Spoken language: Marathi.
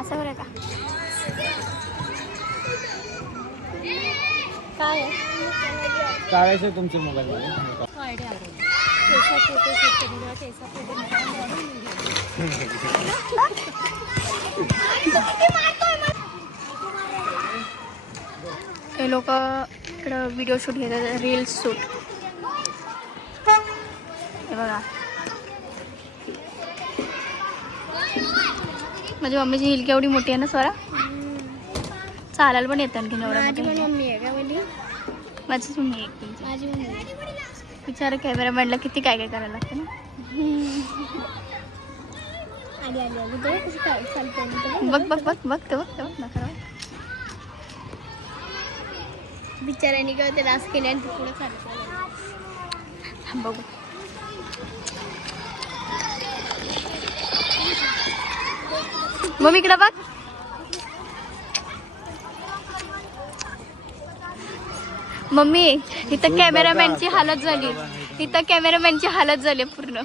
असं बरं का काय काढायचं तुमच्या मोबाईलमध्ये आयडिया हे लोक इकडं व्हिडिओ शूट घेतात रील्स शूट हे बघा माझी मम्मीची हिल केवढी मोठी आहे ना स्वरा चालायला पण येतं आणखी माझी पण मम्मी आहे का म्हणजे माझीच मम्मी आहे माझी मम्मी विचार कॅमेरामॅनला किती काय काय करायला लागतं ना आली आली आली बघ कसं काय चालतंय बघ बघ बघ बघ बघ ना खरं बिचाऱ्याने काय ते डान्स केले आणि ते पुढे चालतं बघू मम्मी इकडं बघ मम्मी इथं कॅमेरामॅनची हालत झाली इथं कॅमेरामॅनची हालत झाली पूर्ण